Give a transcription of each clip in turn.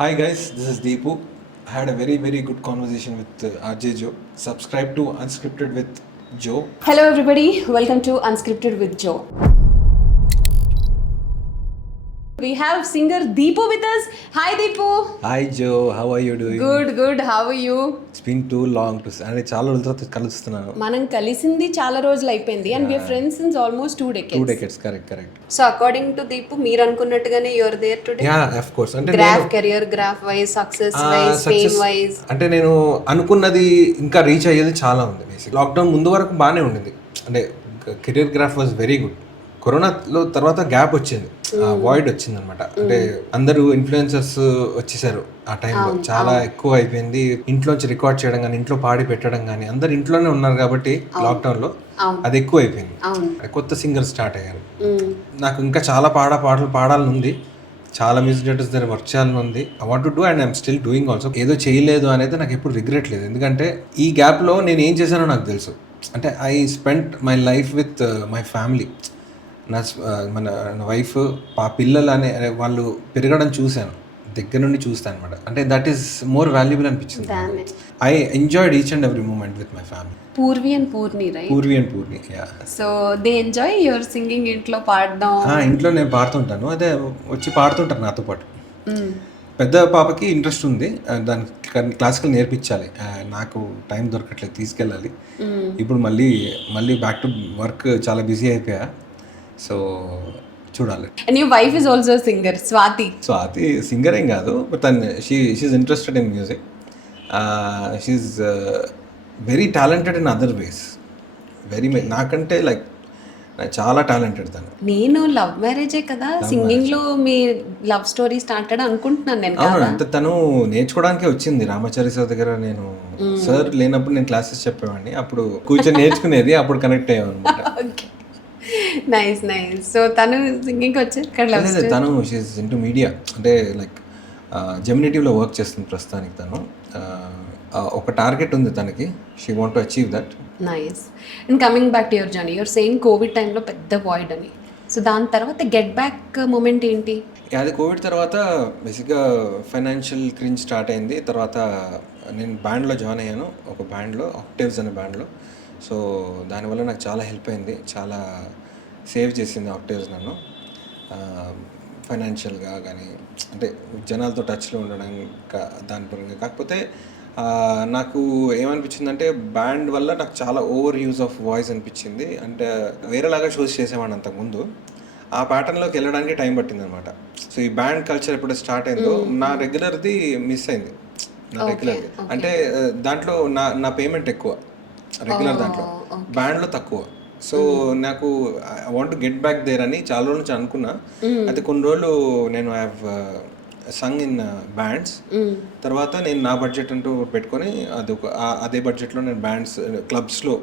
Hi guys, this is Deepu. I had a very good conversation with RJ Joe. Subscribe to Unscripted with Joe. Hello, everybody. Welcome to Unscripted with Joe. We have singer Deepu with us. Hi, Deepu. Hi Joe, how are you doing? Good. How are you? It's been too long to అంటే చాలా రోజుల తర్వాత కలుస్తున్నాను. మనం కలిసింది చాలా రోజులు అయిపోయింది and we're friends since almost 2 decades. 2 decades, correct. So according to Deepu మీరు అనుకున్నట్టుగానే you're there today. Yeah, of course. అంటే graph career graph wise success wise fame wise అంటే నేను అనుకున్నది ఇంకా రీచ్ అయ్యేది చాలా ఉంది. బేసిక్ లాక్డౌన్ ముందు వరకు బాగానే ఉండింది. అంటే career graph was very good. కరోనాలో తర్వాత గ్యాప్ వచ్చింది, వాయిడ్ వచ్చింది అనమాట. అంటే అందరూ ఇన్ఫ్లుయెన్సర్స్ వచ్చేసారు ఆ టైంలో, చాలా ఎక్కువ అయిపోయింది. ఇంట్లోంచి రికార్డ్ చేయడం కానీ ఇంట్లో పాడి పెట్టడం కానీ అందరు ఇంట్లోనే ఉన్నారు కాబట్టి లాక్డౌన్ లో అది ఎక్కువ అయిపోయింది. కొత్త సింగర్ స్టార్ట్ అయ్యారు. నాకు ఇంకా చాలా పాటలు పాడాలని ఉంది, చాలా మ్యూజిక్ డైరెక్టర్స్ దగ్గర వర్క్ చేయాలని ఉంది. I want to do and I'm still doing also. ఏదో చేయలేదు అనేది నాకు ఎప్పుడు రిగ్రెట్ లేదు, ఎందుకంటే ఈ గ్యాప్లో నేను ఏం చేశానో నాకు తెలుసు. అంటే I spend my life with my family. మన వైఫ్ పిల్లలు అనే వాళ్ళు పెరగడం చూశాను, దగ్గర నుండి చూస్తాను అనమాట. అంటే దట్ ఈస్ మోర్ వాల్యుబుల్ అనిపించింది. I enjoyed each and every moment with my family. Purvi and Purni, right? Purvi and Purni, yeah. So they enjoy your singing ఇంట్లో పాడడం? ఇంట్లో నేను పాడుతుంటాను, అదే వచ్చి పాడుతుంటాను నాతో పాటు. పెద్ద పాపకి ఇంట్రెస్ట్ ఉంది, దానికి క్లాసికల్ నేర్పించాలి. నాకు టైం దొరకట్లేదు, తీసుకెళ్ళాలి. ఇప్పుడు మళ్ళీ బ్యాక్ టు వర్క్, చాలా బిజీ అయిపోయా. సో చూడాలి. And your wife is also singer, Swathi. Singer ఏం కాదు, but she's interested in music. She's very talented in other ways. నాకంటే లైక్ చాలా టాలెంటెడ్ తను. నేను లవ్ మ్యారేజే కదా, సింగింగ్ లో మీ లవ్ స్టోరీ స్టార్ట్ అనుకుంటున్నాను నేను. అంటే తను నేర్చుకోవడానికి వచ్చింది రామాచారి సార్ దగ్గర. నేను సార్ లేనప్పుడు నేను క్లాసెస్ చెప్పేవాడిని, అప్పుడు కూర్చొని నేర్చుకునేది, అప్పుడు కనెక్ట్ అయ్యాం అనమాట. నైస్. సో తను సింగింగ్ వచ్చారు. తను షీఈస్ ఇంటూ మీడియా, అంటే లైక్ జెమినిటీవ్లో వర్క్ చేస్తుంది ప్రస్తుతానికి. తను ఒక టార్గెట్ ఉంది తనకి, she want to achieve that. Nice. And coming back to your journey, your saying Covid టైంలో పెద్ద వాయిడ్ అని. సో దాని తర్వాత గెట్ బ్యాక్ మూమెంట్ ఏంటి? అది కోవిడ్ తర్వాత బేసిక్గా ఫైనాన్షియల్ క్రింజ్ స్టార్ట్ అయింది. తర్వాత నేను బ్యాండ్లో జాయిన్ అయ్యాను, ఒక బ్యాండ్లో, ఆక్టేవ్స్ అనే బ్యాండ్లో. సో దానివల్ల నాకు చాలా హెల్ప్ అయింది, చాలా సేవ్ చేసింది ఆక్టేవ్స్ నన్ను ఫైనాన్షియల్గా కానీ, అంటే జనాలతో టచ్లో ఉండడం దాని పరంగా. కాకపోతే నాకు ఏమనిపించిందంటే బ్యాండ్ వల్ల నాకు చాలా ఓవర్ యూజ్ ఆఫ్ వాయిస్ అనిపించింది. అంటే వేరేలాగా షోస్ చేసేవాడిని అంతకుముందు, ఆ ప్యాటర్న్లోకి వెళ్ళడానికి టైం పట్టింది అనమాట. సో ఈ బ్యాండ్ కల్చర్ ఎప్పుడు స్టార్ట్ అయిందో నా రెగ్యులర్ది మిస్ అయింది. అంటే దాంట్లో నా పేమెంట్ ఎక్కువ రెగ్యులర్ దాంట్లో, బ్యాండ్లో తక్కువ. సో నాకు I want to get back there అని చాలా రోజుల నుంచి అనుకున్నా. అయితే కొన్ని రోజులు నేను I have sung in bands. తర్వాత నేను నా బడ్జెట్ అంటూ పెట్టుకొని అదే బడ్జెట్లో నేను బ్యాండ్స్ క్లబ్స్లో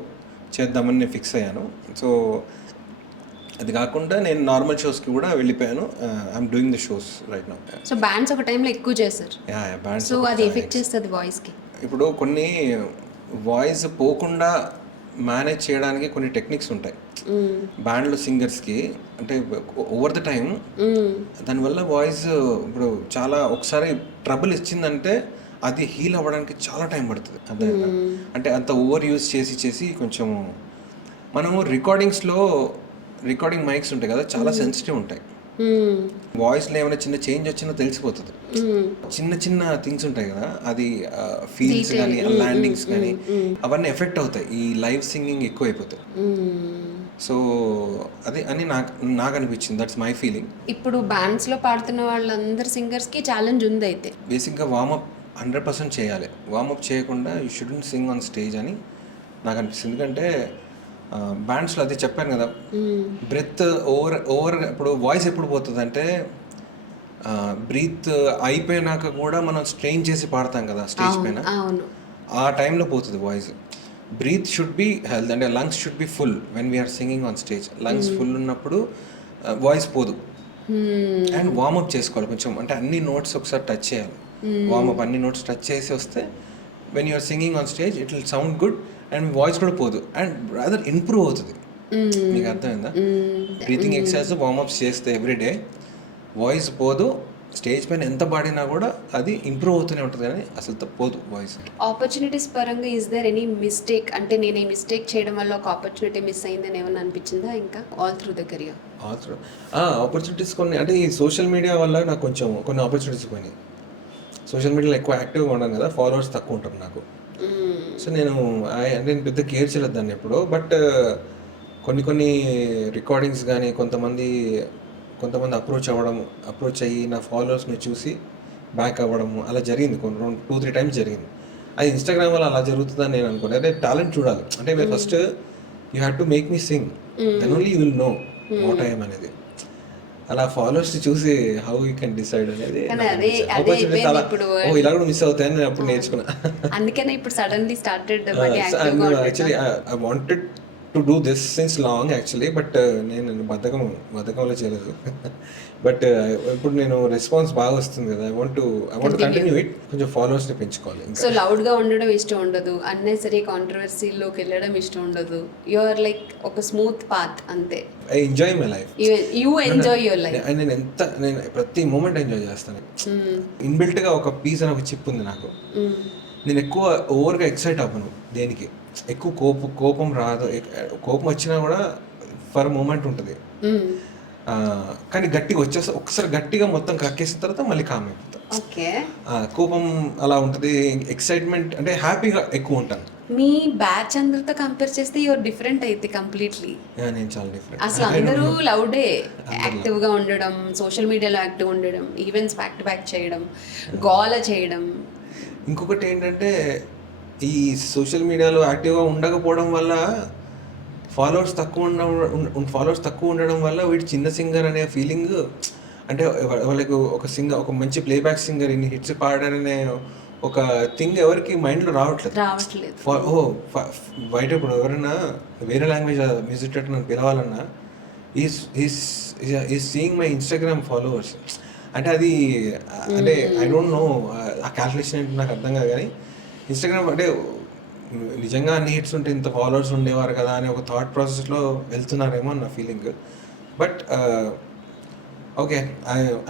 చేద్దామని నేను ఫిక్స్ అయ్యాను. సో అది కాకుండా నేను నార్మల్ షోస్కి కూడా వెళ్ళిపోయాను. I'm doing the shows right now. So bands ఒక టైంలో ఎక్కువ చేశారు. బ్యాండ్స్. సో అది ఎఫెక్ట్ చేస్తుంది వాయిస్కి. ఇప్పుడు కొన్ని వాయిస్ పోకుండా మేనేజ్ చేయడానికి కొన్ని టెక్నిక్స్ ఉంటాయి బ్యాండ్లో సింగర్స్కి. అంటే ఓవర్ ద టైం దానివల్ల వాయిస్ ఇప్పుడు చాలా ఒకసారి ట్రబుల్ ఇచ్చిందంటే అది హీల్ అవ్వడానికి చాలా టైం పడుతుంది. అదే అంటే అంత ఓవర్ యూజ్ చేసి కొంచెం మనము రికార్డింగ్ మైక్స్ ఉంటాయి కదా, చాలా సెన్సిటివ్ ఉంటాయి. వాయిస్లో ఏమైనా చిన్న చేంజ్ వచ్చినా తెలిసిపోతుంది. చిన్న థింగ్స్ ఉంటాయి కదా, అది ఫీల్స్ కానీ ల్యాండింగ్స్ కానీ అవన్నీ ఎఫెక్ట్ అవుతాయి ఈ లైవ్ సింగింగ్ ఎక్కువ అయిపోతాయి. సో అది అని నాకు అనిపించింది. That's my feeling. ఇప్పుడు బ్యాండ్స్ లో పాడుతున్న వాళ్ళందరు సింగర్స్ కి ఛాలెంజ్ ఉంది. అయితే బేసిక్గా వార్మప్ 100% చేయాలి. వార్మప్ చేయకుండా you shouldn't Singh on stage అని నాకు అనిపిస్తుంది. ఎందుకంటే బ్యాండ్స్లో అది చెప్పాను కదా, బ్రెత్ ఓవర్ ఇప్పుడు వాయిస్ ఎప్పుడు పోతుంది అంటే బ్రీత్ అయిపోయినాక కూడా మనం స్ట్రెయిన్ చేసి పాడతాం కదా స్టేజ్ పైన, ఆ టైంలో పోతుంది voice. Breath should be health, అంటే lungs should be full when we are singing on stage. Lungs full ఉన్నప్పుడు వాయిస్ పోదు. అండ్ వార్మప్ చేసుకోవాలి కొంచెం, అంటే అన్ని నోట్స్ ఒకసారి టచ్ చేయాలి. వార్మప్ అన్ని నోట్స్ టచ్ చేసి వస్తే when you're singing on stage it will sound good and voice కూడా పోదు అండ్ రాదర్ ఇంప్రూవ్ అవుతుంది. మీకు అర్థమైందా? బ్రీతింగ్ ఎక్సర్సైజ్ వార్మప్స్ చేస్తే ఎవ్రీడే వాయిస్ పోదు స్టేజ్ పైన ఎంత పాడినా కూడా అది ఇంప్రూవ్ అవుతూనే ఉంటుంది కానీ అసలు తప్పదు వాయిస్. ఆపర్చునిటీస్ పరంగా ఈజ్ దేర్ ఎనీ మిస్టేక్, అంటే నేను ఈ మిస్టేక్ చేయడం వల్ల ఒక ఆపర్చునిటీ మిస్ అయిందని ఏమన్నా అనిపించిందా ఇంకా all through the career? Opportunities కొన్ని అంటే ఈ సోషల్ మీడియా వల్ల నాకు కొంచెం కొన్ని ఆపర్చునిటీస్ పోయినాయి. సోషల్ మీడియాలో ఎక్కువ యాక్టివ్గా ఉన్నాను కదా, ఫాలోవర్స్ తక్కువ ఉంటారు నాకు. సో నేను పెద్ద కేర్ చేయలేదు దాన్ని ఎప్పుడో. బట్ కొన్ని రికార్డింగ్స్ కానీ కొంతమంది అప్రోచ్ అయ్యి నా ఫాలోవర్స్ని చూసి బ్యాక్ అవ్వడము అలా జరిగింది. 2-3 టైమ్స్ జరిగింది. అది ఇన్స్టాగ్రామ్ వల్ల అలా జరుగుతుందని నేను అనుకోండి. అంటే టాలెంట్ చూడాలి. అంటే మీరు first you have to make me sing, then only you will know what I'm అనేది. అలా ఫాలోవర్స్ చూసి హౌ యూ కెన్ డిసైడ్ అనేది ఇలా కూడా మిస్ అవుతాయని నేను అప్పుడు నేర్చుకున్నా. అందుకనే ఇప్పుడు suddenly started actually I wanted to do this since long actually. But నేను బద్ధకంలో చేయలేదు. బట్ ఇప్పుడు నేను రెస్పాన్స్ బాగా వస్తుంది కదా, ఐ వాంట్ కంటిన్యూ ఇట్. కొంచెం ఫాలోవర్స్ని పెంచుకోవాలి. సో లౌడ్గా ఉండడం ఇష్టం ఉండదు, అన్నెసరీ కాంట్రవర్సీలోకి వెళ్ళడం ఇష్టం ఉండదు. యు ఆర్ లైక్ ఒక స్మూత్ పాత్ అంతే. I enjoy my life. You enjoy your life. నేను ప్రతి మూమెంట్ ఎంజాయ్ చేస్తాను. ఇన్బిల్ట్గా ఒక పీస్ అని ఒక చిప్ ఉంది నాకు. నేను ఎక్కువ ఓవర్గా ఎక్సైట్ అవ్వను దేనికి. ఎక్కువ కోపం రాదు. కోపం వచ్చినా కూడా ఫర్ మూమెంట్ ఉంటుంది. కానీ గట్టిగా ఒకసారి గట్టిగా మొత్తం కక్కేసిన తర్వాత మళ్ళీ కామ్ అయిపోతాను. కోపం అలా ఉంటుంది. ఎక్సైట్మెంట్ అంటే హ్యాపీగా ఎక్కువ ఉంటాను. మీ బ్యాచ్ అందరితో కంపేర్ చేస్తే యువర్ డిఫరెంట్ అయితే కంప్లీట్లీ. నేను చాలా డిఫరెంట్. అసలు అందరూ లౌడే, యాక్టివ్గా ఉండడం, సోషల్ మీడియాలో యాక్టివ్ ఉండడం, ఈవెంట్స్ బ్యాక్ టు బ్యాక్ చేయడం, గోల చేయడం. ఇంకొకటి ఏంటంటే ఈ సోషల్ మీడియాలో యాక్టివ్గా ఉండకపోవడం వల్ల ఫాలోవర్స్ తక్కువ ఉండడం వల్ల వీడు చిన్న సింగర్ అనే ఫీలింగ్, అంటే వాళ్ళకు ఒక మంచి ప్లేబ్యాక్ సింగర్ ఇన్ని హిట్స్ పాడారనే ఒక థింగ్ ఎవరికి మైండ్లో రావట్లేదు. బయట ఇప్పుడు ఎవరైనా వేరే లాంగ్వేజ్ మ్యూజిక్ డైరెక్టర్ నన్ను పిలవాలన్నా ఈ సీయింగ్ మై ఇన్స్టాగ్రామ్ ఫాలోవర్స్ అంటే అది అంటే ఐ డోంట్ నో ఆ క్యాల్కులేషన్ ఏంటి నాకు అర్థం కాదు. కానీ ఇన్స్టాగ్రామ్ అంటే నిజంగా అన్ని హిట్స్ ఉంటే ఇంత ఫాలోవర్స్ ఉండేవారు కదా అని ఒక థాట్ ప్రాసెస్లో వెళ్తున్నారేమో నా feeling. But okay,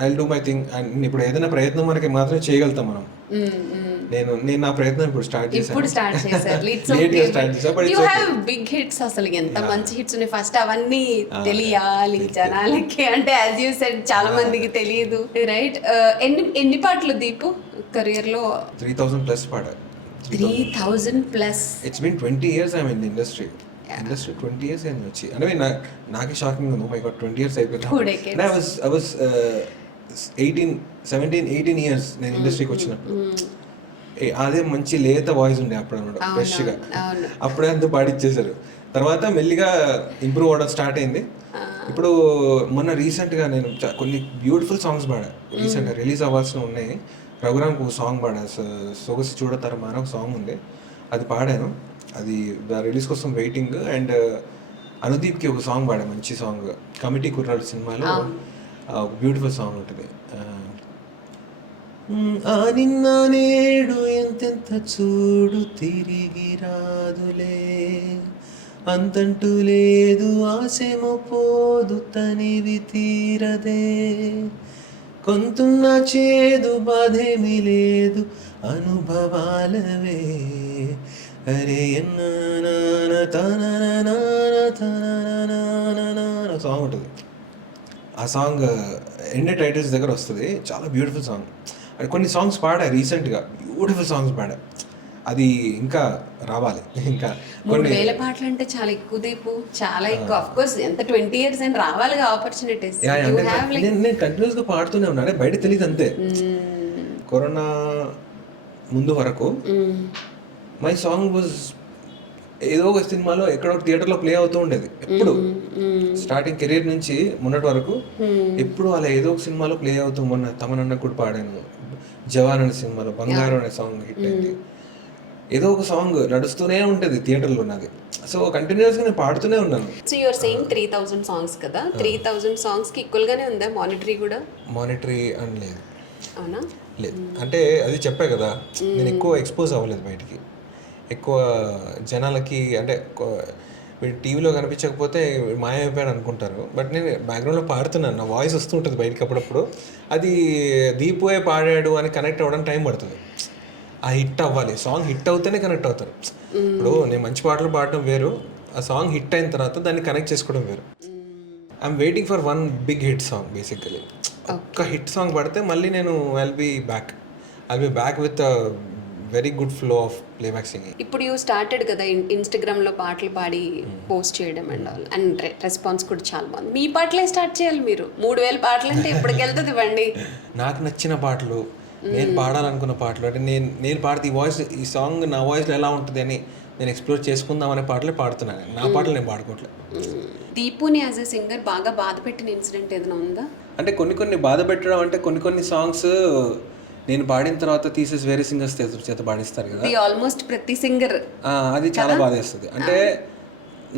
I do my thing. And ఇప్పుడు ఏదైనా ప్రయత్నం మనకి మాత్రమే చేయగలుగుతాం మనం. నేను నా ప్రయత్నం ఇప్పుడు స్టార్ట్ చేశాను. బిగ్ హిట్స్ అసలు ఎంత మంచి హిట్స్ ఉన్నాయి. ఫస్ట్ అవన్నీ తెలియాలి జనాలకి. అంటే యాజ్ యూ సెడ్ చాలా మందికి తెలియదు, రైట్? ఎన్ని పాటలు దీపు కెరియర్ లో? 3,000+ పాడా. 3,000+. It's been 20 years I'm in the industry. 20 years అయింది వచ్చి. అంటే నాకు షాకింగ్ ఉంది. మై గాడ్ 20 years అయిపోయింది. I was 17-18 years నేను ఇండస్ట్రీకి వచ్చినప్పుడు. అదే మంచి లేత వాయిస్ ఉండే అప్పుడు అన్నమాట, ఫ్రెష్గా. అప్పుడే అంతా పాడిచ్చేశారు. తర్వాత మెల్లిగా ఇంప్రూవ్ అవ్వడం స్టార్ట్ అయింది. ఇప్పుడు మొన్న రీసెంట్గా నేను కొన్ని బ్యూటిఫుల్ సాంగ్స్ పాడా. రీసెంట్గా రిలీజ్ అవ్వాల్సిన ఉన్నాయి. ప్రోగ్రామ్కి ఒక సాంగ్ పాడా, సొగసు చూడతరమాన ఒక సాంగ్ ఉంది, అది పాడాను. అది రిలీజ్ కోసం వెయిటింగ్. అండ్ అనుదీప్కి ఒక సాంగ్ పాడా, మంచి సాంగ్, కమిటీ కుర్రాడు సినిమాలో ఒక బ్యూటిఫుల్ సాంగ్ ఉంటుంది. ఆ నిన్న నేడు ఎంతెంత చూడు తిరిగి రాదులే, అంతంటూ లేదు ఆశేమో పోదు తనివి తీరదే, కొంతున్న చేదు బాధేమి లేదు అనుభవాలవే, అరే సాంగ్ ఉంటుంది. ఆ సాంగ్ ఎండ్ టైటిల్స్ దగ్గర వస్తుంది. చాలా బ్యూటిఫుల్ సాంగ్. కొన్ని సాంగ్స్ పాడా రీసెంట్గా, బ్యూటిఫుల్ సాంగ్స్ పాడా. అది ఇంకా రావాలి. ఇంకా 3,000 పాటలు అంటే చాలా ఎక్కువ దీపు, చాలా ఎక్కువ. ఆఫ్ కోర్స్ ఎంత 20 years అని రావాలిగా ఆపర్చునిటీస్. నేను కంటిన్యూస్గా పాడుతూనే ఉన్నాను, బయట తెలియదు అంతే. కరోనా ముందు వరకు మై సాంగ్ వాజ్ ఏదో ఒక సినిమాలో ఎక్కడో థియేటర్లో ప్లే అవుతూ ఉండేది. ఎప్పుడు స్టార్టింగ్ కెరీర్ నుంచి మొన్నటి వరకు ఎప్పుడు అలా ఏదో ఒక సినిమాలో ప్లే అవుతూ. మొన్న తమనన్న కూడా పాడాను, జవాన్ అనే సినిమాలో బంగారం అనే సాంగ్ హిట్ అయింది. ఏదో ఒక సాంగ్ నడుస్తూనే ఉంటుంది థియేటర్లో నాది. సో కంటిన్యూస్గా నేను పాడుతూనే ఉన్నాను. సో యూఆర్ సేయింగ్ 3,000 సాంగ్స్ కదా, 3,000 సాంగ్స్కి ఈక్వల్గానే ఉందా మానిటరీ కూడా? మానిటరీ అని లేదు. అవునా? లేదు అంటే అది చెప్పా కదా, నేను ఎక్కువ ఎక్స్పోజ్ అవ్వలేదు బయటికి. ఎక్కువ జనాలకి అంటే వీడు టీవీలో కనిపించకపోతే మాయ అయిపోయాడు అనుకుంటారు. బట్ నేను బ్యాక్గ్రౌండ్లో పాడుతున్నాను, నా వాయిస్ వస్తూ ఉంటుంది బయటికి అప్పుడప్పుడు. అది దీపుయే పాడాడు అని కనెక్ట్ అవ్వడానికి టైం పడుతుంది. ఆ హిట్ అవ్వాలి, సాంగ్ హిట్ అవుతేనే కనెక్ట్ అవుతారు. ఇప్పుడు నేను మంచి పాటలు పాడటం వేరు, ఆ సాంగ్ హిట్ అయిన తర్వాత దాన్ని కనెక్ట్ చేసుకోవడం వేరు. I'm waiting for one big hit song basically. ఒక్క హిట్ సాంగ్ పడితే మళ్ళీ నేను I'll be back with very good flow of playback singing. ఇప్పుడు యూ స్టార్టెడ్ కదా ఇన్స్టాగ్రామ్లో పాటలు పాడి పోస్ట్ చేయడం అండ్ ఆల్, అండ్ రెస్పాన్స్ కూడా చాలా బాగుంది. మీ పాటలే స్టార్ట్ చేయాలి మీరు. 3000 పాటలు అంటే ఎప్పటికి వెళ్తుంది ఇవ్వండి. నాకు నచ్చిన పాటలు, నేను పాడాలనుకున్న పాటలు, అంటే నేను పాడితే ఈ సాంగ్ నా వాయిస్లో ఎలా ఉంటుంది అని నేను ఎక్స్ప్లోర్ చేసుకుందాం అనే పాటలే పాడుతున్నాను. నా పాటలు నేను పాడుకోవట్లేదు. దీపుని యాజ్ ఎ సింగర్ బాగా బాధ పెట్టిన ఇన్సిడెంట్ ఏదైనా ఉందా? అంటే కొన్ని బాధ పెట్టడం అంటే కొన్ని సాంగ్స్ నేను పాడిన తర్వాత తీసేసి వేరే సింగర్స్ చేత పాడిస్తారు కదా, ఆల్మోస్ట్ ప్రతి సింగర్ అది చాలా బాధేస్తుంది. అంటే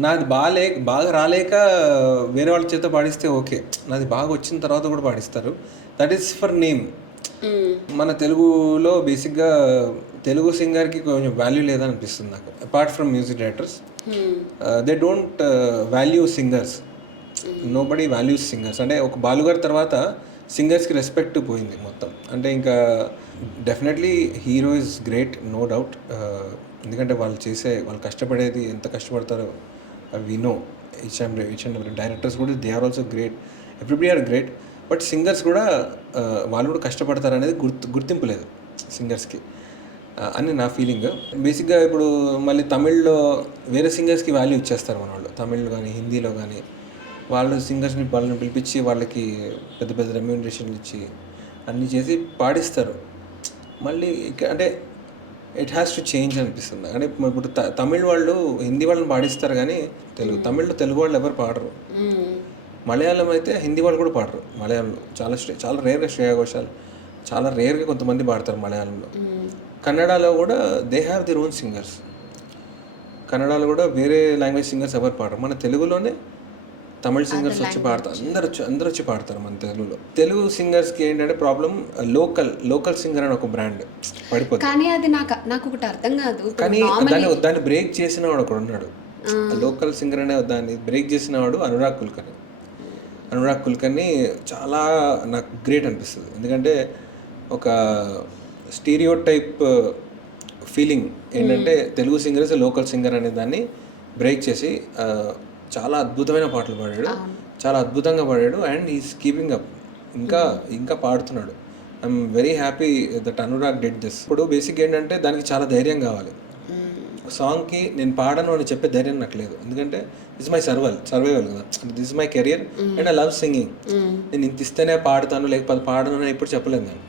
నాది బాగా రాలేక వేరే వాళ్ళ చేత పాడిస్తే ఓకే, నాది బాగా వచ్చిన తర్వాత కూడా పాడిస్తారు. That is for name. మన తెలుగులో బేసిక్గా తెలుగు సింగర్కి కొంచెం వాల్యూ లేదనిపిస్తుంది నాకు. Apart from music directors, they don't value singers. నో బడీ వాల్యూస్ సింగర్స్. అంటే ఒక బాలుగారి తర్వాత సింగర్స్కి రెస్పెక్ట్ పోయింది మొత్తం. అంటే ఇంకా definitely hero is great, no doubt. ఎందుకంటే వాళ్ళు కష్టపడేది ఎంత కష్టపడతారో we know. Each and directors కూడా they are also great, everybody are great. But singers కూడా వాళ్ళు కూడా కష్టపడతారు అనేది గుర్తింపు లేదు సింగర్స్కి అని నా ఫీలింగ్. బేసిక్గా ఇప్పుడు మళ్ళీ తమిళ్లో వేరే సింగర్స్కి వాల్యూ ఇచ్చేస్తారు మన వాళ్ళు. తమిళ్లో కానీ హిందీలో కానీ వాళ్ళు సింగర్స్ని వాళ్ళని పిలిపించి వాళ్ళకి పెద్ద పెద్ద రెమ్యూనరేషన్లు ఇచ్చి అన్నీ చేసి పాడిస్తారు. మళ్ళీ అంటే ఇట్ హ్యాస్ టు చేంజ్ అనిపిస్తుంది. అంటే ఇప్పుడు తమిళ్ వాళ్ళు హిందీ వాళ్ళని పాడిస్తారు కానీ తమిళ్లో తెలుగు వాళ్ళు ఎవరు పాడరు. మలయాళం అయితే హిందీ వాళ్ళు కూడా పాడరు. మలయాళంలో చాలా రేర్గా శ్రేయా ఘోషాల్, చాలా రేర్గా కొంతమంది పాడతారు మలయాళంలో. కన్నడలో కూడా దే హ్యావ్ దిర్ ఓన్ సింగర్స్. కన్నడలో కూడా వేరే లాంగ్వేజ్ సింగర్స్ ఎవరు పాడరు. మన తెలుగులోనే తమిళ సింగర్స్ వచ్చి పాడతారు, అందరూ వచ్చి పాడతారు మన తెలుగులో. తెలుగు సింగర్స్కి ఏంటంటే ప్రాబ్లం, లోకల్ సింగర్ అని ఒక బ్రాండ్ పడిపోతుంది. కానీ అది నాకు ఒకటి అర్థం కాదు. కానీ దాన్ని బ్రేక్ చేసిన వాడు ఒకడు ఉన్నాడు. లోకల్ సింగర్ అనే దాన్ని బ్రేక్ చేసిన వాడు అనురాగ్ కుల్కర్ని చాలా నాకు గ్రేట్ అనిపిస్తుంది. ఎందుకంటే ఒక స్టీరియో టైప్ ఫీలింగ్ ఏంటంటే తెలుగు సింగర్స్ లోకల్ సింగర్ అనే దాన్ని బ్రేక్ చేసి చాలా అద్భుతమైన పాటలు పాడాడు, చాలా అద్భుతంగా పాడాడు. అండ్ ఈస్ కీపింగ్ అప్, ఇంకా పాడుతున్నాడు. I'm very happy that Anurag did this. ఇప్పుడు బేసిక్ ఏంటంటే దానికి చాలా ధైర్యం కావాలి. సాంగ్కి నేను పాడను అని చెప్పే ధైర్యం నాకు లేదు. ఎందుకంటే దిస్ మై సర్వైవల్ కదా, this my career and I love singing. నేను ఇంత ఇస్తేనే పాడతాను లేకపోతే పాడను అని ఎప్పుడు చెప్పలేదు. నేను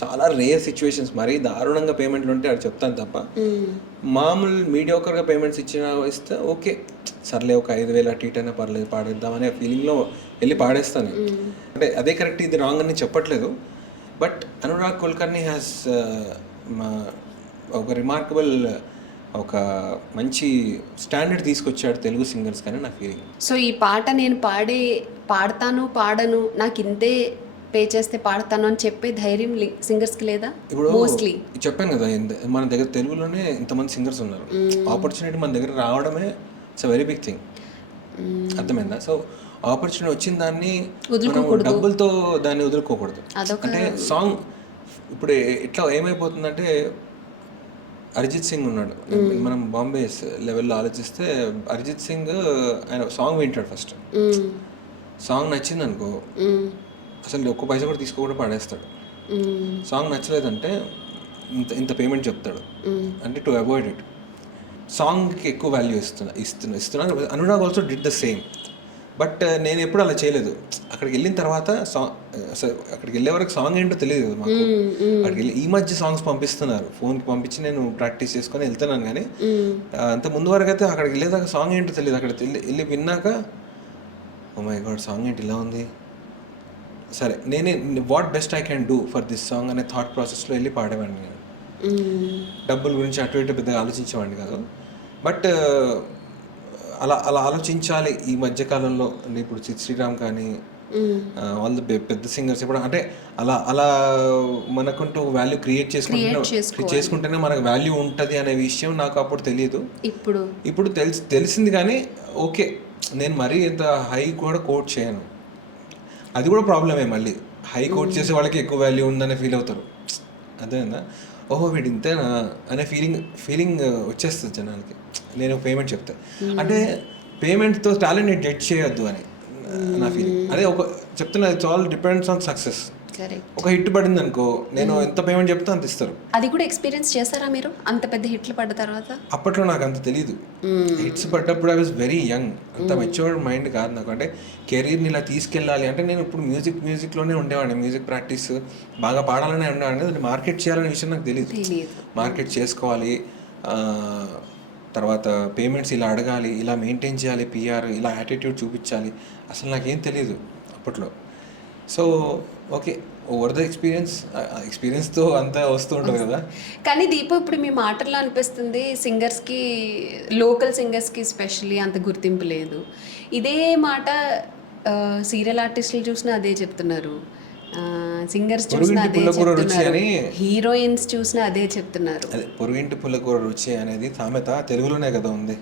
చాలా రేర్ సిచ్యువేషన్స్, మరీ దారుణంగా పేమెంట్లు ఉంటే అది చెప్తాను తప్ప, మామూలు మీడియోకర్గా పేమెంట్స్ ఇస్తే ఓకే సర్లే ఒక 5,000 అటు ఇటు అయినా పర్లేదు పాడేద్దామనే ఫీలింగ్లో వెళ్ళి పాడేస్తాను. అంటే అదే కరెక్ట్ ఇది రాంగ్ అని చెప్పట్లేదు. బట్ అనురాగ్ కుల్కర్ని హ్యాస్ ఒక రిమార్కబుల్, ఒక మంచి స్టాండర్డ్ తీసుకొచ్చాడు తెలుగు సింగర్స్ కానీ నా ఫీలింగ్. సో ఈ పాట నేను పాడను నాకు ఇంతే పే చేస్తే పాడతాను అని చెప్పే ధైర్యం సింగర్స్కి లేదా? ఇప్పుడు మోస్ట్లీ చెప్పాను కదా, మన దగ్గర తెలుగులోనే ఇంతమంది సింగర్స్ ఉన్నారు. ఆపర్చునిటీ మన దగ్గర రావడమే it's a very big thing. అర్థమైందా? సో ఆపర్చునిటీ వచ్చిన దాన్ని డబ్బులతో దాన్ని వదులుకోకూడదు. అంటే సాంగ్ ఇప్పుడు ఇట్లా ఏమైపోతుందంటే, అరిజిత్ సింగ్ ఉన్నాడు, మనం బాంబే లెవెల్లో ఆలోచిస్తే అరిజిత్ సింగ్ ఆయన సాంగ్ వింటాడు, ఫస్ట్ సాంగ్ నచ్చింది అనుకో అసలు ఒక్క పైసా కూడా తీసుకోకుండా పాడేస్తాడు. సాంగ్ నచ్చలేదంటే ఇంత పేమెంట్ చెప్తాడు. అంటే టు అవాయిడ్ ఇట్ సాంగ్కి ఎక్కువ వాల్యూ ఇస్తున్నా. Anurag also did the same. But నేను ఎప్పుడు అలా చేయలేదు. అక్కడికి వెళ్ళిన తర్వాత అక్కడికి వెళ్ళే వరకు సాంగ్ ఏంటో తెలియదు మాకు. అక్కడికి వెళ్ళి ఈ మధ్య సాంగ్స్ పంపిస్తున్నారు, ఫోన్కి పంపించి నేను ప్రాక్టీస్ చేసుకొని వెళ్తున్నాను. కానీ అంత ముందు వరకు అయితే అక్కడికి వెళ్ళేదాకా సాంగ్ ఏంటో తెలియదు. అక్కడికి వెళ్ళి విన్నాక ఓ మై గాడ్ సాంగ్ ఏంటి ఇలా ఉంది, సరే నేనే what best I can do for this song అనే థాట్ ప్రాసెస్లో వెళ్ళి పాడేవాడిని. నేను డబ్బుల గురించి అటు ఇటు పెద్దగా ఆలోచించేవాడిని కాదు. బట్ అలా ఆలోచించాలి ఈ మధ్యకాలంలో. ఇప్పుడు శ్రీరామ్ కానీ వాళ్ళు పెద్ద సింగర్స్ ఇప్పుడు అంటే అలా అలా మనకంటూ వాల్యూ క్రియేట్ చేసుకుంటేనే మనకు వాల్యూ ఉంటుంది అనే విషయం నాకు అప్పుడు తెలియదు. ఇప్పుడు తెలిసింది. కానీ ఓకే, నేను మరీ ఇంత హై కూడా కోట్ చేయను, అది కూడా ప్రాబ్లమే. మళ్ళీ హై కోట్ చేసే వాళ్ళకి ఎక్కువ వాల్యూ ఉందనే ఫీల్ అవుతారు. అదేనా, ఓహో వీడు ఇంతేనా అనే ఫీలింగ్ వచ్చేస్తుంది జనాలకి. నేను పేమెంట్ చెప్తా అంటే పేమెంట్తో టాలెంట్ జడ్జ్ చేయొద్దు అని నా ఫీలింగ్. అదే ఒక చెప్తున్నా, it's all depends on success. ఒక హిట్ పడింది అనుకో, నేను ఎంత పేమెంట్ చెప్తే అంత ఇస్తారు. అది కూడా ఎక్స్పీరియన్స్ చేశారా మీరు? అంత పెద్ద హిట్లు పడ్డ తర్వాత? అప్పట్లో నాకు అంత తెలీదు. హిట్స్ పడ్డప్పుడు ఐ వాజ్ వెరీ యంగ్, అంత మెచ్యూర్డ్ మైండ్ కాదు నాకు. అంటే కెరీర్ని ఇలా తీసుకెళ్ళాలి అంటే నేను ఇప్పుడు మ్యూజిక్లోనే ఉండేవాడిని, మ్యూజిక్ ప్రాక్టీస్ బాగా పాడాలనే ఉండేవాడిని. మార్కెట్ చేయాలనే విషయం నాకు తెలియదు. మార్కెట్ చేసుకోవాలి, తర్వాత పేమెంట్స్ ఇలా అడగాలి, ఇలా మెయింటైన్ చేయాలి, పిఆర్ ఇలా యాటిట్యూడ్ చూపించాలి, అసలు నాకేం తెలియదు అప్పట్లో. సో ఓకే, ఓవర్ ద ఎక్స్పీరియన్స్తో అంతా వస్తూ ఉంటుంది కదా. కానీ దీపు, ఇప్పుడు మీ మాటల్లో అనిపిస్తుంది సింగర్స్కి, లోకల్ సింగర్స్కి స్పెషల్లీ అంత గుర్తింపు లేదు. ఇదే మాట సీరియల్ ఆర్టిస్టులు చూసినా అదే చెప్తున్నారు, సింగర్స్ చూసినా అదే చెప్తున్నారు, హీరోయిన్స్ చూసినా అదే చెప్తున్నారు. అదే పొరుగింటి పుల్లకూర రుచి అనేది సామెత తెలుగులోనే కదా ఉంది.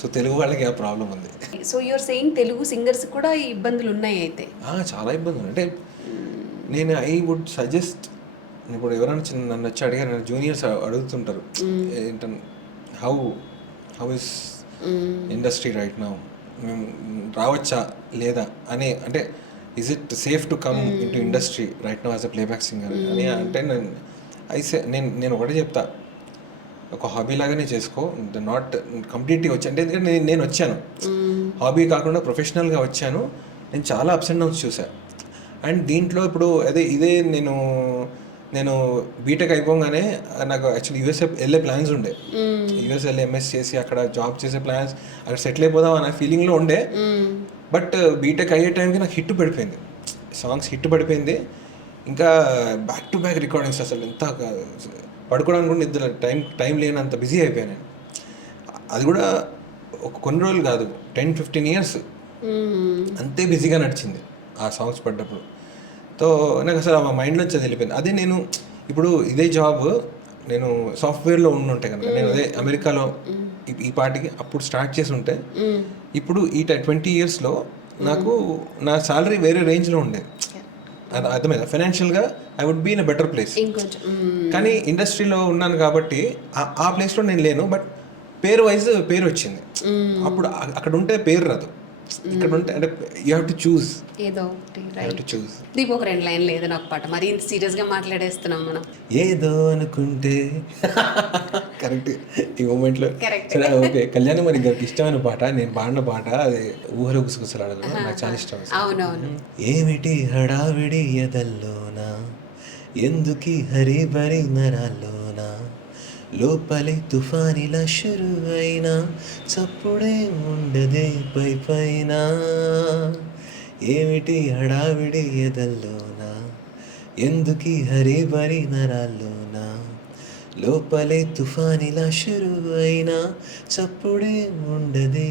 సో తెలుగు వాళ్ళకి ఆ ప్రాబ్లం ఉంది. So you're saying Telugu singers కూడా ఈ ఇబ్బందులు ఉన్నాయి అయితే? చాలా ఇబ్బందులు. అంటే నేను ఐ వుడ్ సజెస్ట్, ఇప్పుడు ఎవరైనా నన్ను వచ్చి అడిగారు, నన్ను జూనియర్స్ అడుగుతుంటారు ఏంటంటే how is industry right now, మేము రావచ్చా లేదా అని. అంటే is it safe to come in to industry right now as a playback singer అని అంటే నేను ఒకటే చెప్తా, ఒక హాబీ లాగానే చేసుకో, నాట్ కంప్లీట్లీ వచ్చి అంటే. ఎందుకంటే నేను వచ్చాను హాబీ కాకుండా ప్రొఫెషనల్గా వచ్చాను. నేను చాలా అప్స్ అండ్ డౌన్స్ చూసాను. అండ్ దీంట్లో ఇప్పుడు ఇదే నేను బీటెక్ అయిపోగానే నాకు యాక్చువల్లీ యూఎస్ఏ వెళ్ళే ప్లాన్స్ ఉండే. యూఎస్ వెళ్ళి ఎంఎస్ చేసి అక్కడ జాబ్ చేసే ప్లాన్స్, అక్కడ సెటిల్ అయిపోదాం అనే ఫీలింగ్లో ఉండే. బట్ బీటెక్ అయ్యే టైంకి నాకు హిట్ పడిపోయింది, సాంగ్స్ హిట్ పడిపోయింది. ఇంకా బ్యాక్ టు బ్యాక్ రికార్డింగ్స్, అసలు ఎంత పడుకోవడానికి కూడా నిద్ర టైం లేనంత బిజీ అయిపోయాను. అది కూడా కొన్ని రోజులు కాదు, 10-15 years అంతే బిజీగా నడిచింది ఆ సాంగ్స్ పడ్డప్పుడు. సో నాకు అసలు ఆ మైండ్లోంచి అది వెళ్ళిపోయింది. అదే నేను ఇప్పుడు ఇదే జాబ్ నేను సాఫ్ట్వేర్లో ఉండుంటే కనుక, నేను అదే అమెరికాలో ఈ పార్టీకి అప్పుడు స్టార్ట్ చేసి ఉంటే, ఇప్పుడు ఈ 20 yearsలో నాకు నా సాలరీ వేరే రేంజ్లో ఉండేది. అది అర్థమైందా? ఫైనాన్షియల్గా I would be in a better place. కానీ ఇండస్ట్రీలో ఉన్నాను కాబట్టి ఆ ప్లేస్లో నేను లేను. బట్ పేరు వచ్చింది. అప్పుడు అక్కడ ఉంటే పేరు రాదు, ఇక్కడ ఉంటే అంటే యూ హ్యావ్ టు చూస్ ఏదో ఒకటి. దీపు, ఒక 2 లైన్లు ఏదైనా ఒక పాట, మరి ఇంత సీరియస్గా మాట్లాడేస్తున్నాం మనం. ఏదో అనుకుంటే కరెక్ట్ ఈ మూమెంట్లో. సరే ఓకే, కళ్యాణి మరి గారికి ఇష్టమైన పాట, నేను పాడిన పాట, అది ఊహలో గుసగుసలాడదు, నాకు చాలా ఇష్టం. అవునవును. ఏమిటి హడావిడి ఎదల్లోనా, ఎందుకి హరిబరి నరాల్లోనా, లోపలి తుఫానిలా షురు అయినా చప్పుడే ఉండదే పైన, ఏమిటి హడావిడి ఎదల్లోనా, ఎందుకి హరిబరి నరాల్లోనా, లోపలే తుఫానిలా షురు అయినా చప్పుడే ఉండదే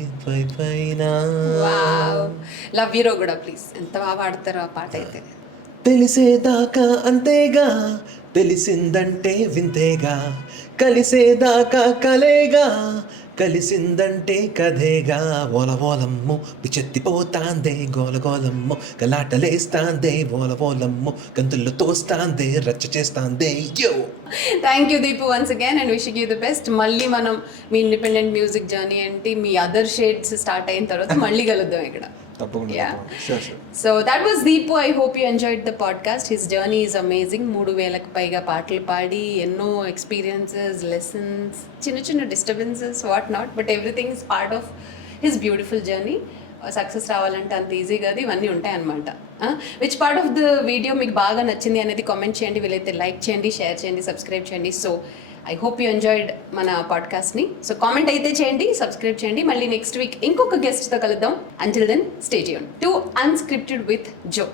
పైన. లవ్ యూ కూడా ప్లీజ్. ఎంత బాగా పాడతారో ఆ పాట అయితే. తెలిసేదాకా అంతేగా, తెలిసిందంటే వింతేగా, కలిసేదాకా కలేగా, కలిసిందంటే కథేగా, ఓలవోలమ్ము పిచ్చెత్తిపోతాందే, గోలగోలమ్ము గలాటలేస్తాందే, ఓలవోలమ్ము గంతుల్లో తోస్తాందే, రచ్చ చేస్తాందే. Thank you Deepu once again and wishing you the best. మళ్ళీ మనం మీ ఇండిపెండెంట్ మ్యూజిక్ జర్నీ ఏంటి, మీ అదర్ షేడ్స్ స్టార్ట్ అయిన తర్వాత మళ్ళీ కలుద్దాం ఇక్కడ. So that was Deepu. I hope you enjoyed the podcast. His journey is amazing. 3,000కు పైగా పాటలు పాడి, ఎన్నో ఎక్స్పీరియన్సెస్, లెసన్స్, చిన్న disturbances, what not, but everything is part of his beautiful journey. Success రావాలంటే అంత ఈజీ కాదు, ఇవన్నీ ఉంటాయన్నమాట. Which part of the video మీకు బాగా నచ్చింది అనేది కామెంట్ చేయండి, వీలైతే లైక్ చేయండి, షేర్ చేయండి, సబ్స్క్రైబ్ చేయండి. So I hope you enjoyed మన పాడ్కాస్ట్ని. సో కామెంట్ అయితే చేయండి, సబ్స్క్రైబ్ చేయండి. మళ్ళీ నెక్స్ట్ వీక్ ఇంకొక గెస్ట్తో కలుద్దాం. Until then stay tuned to unscripted with Joe.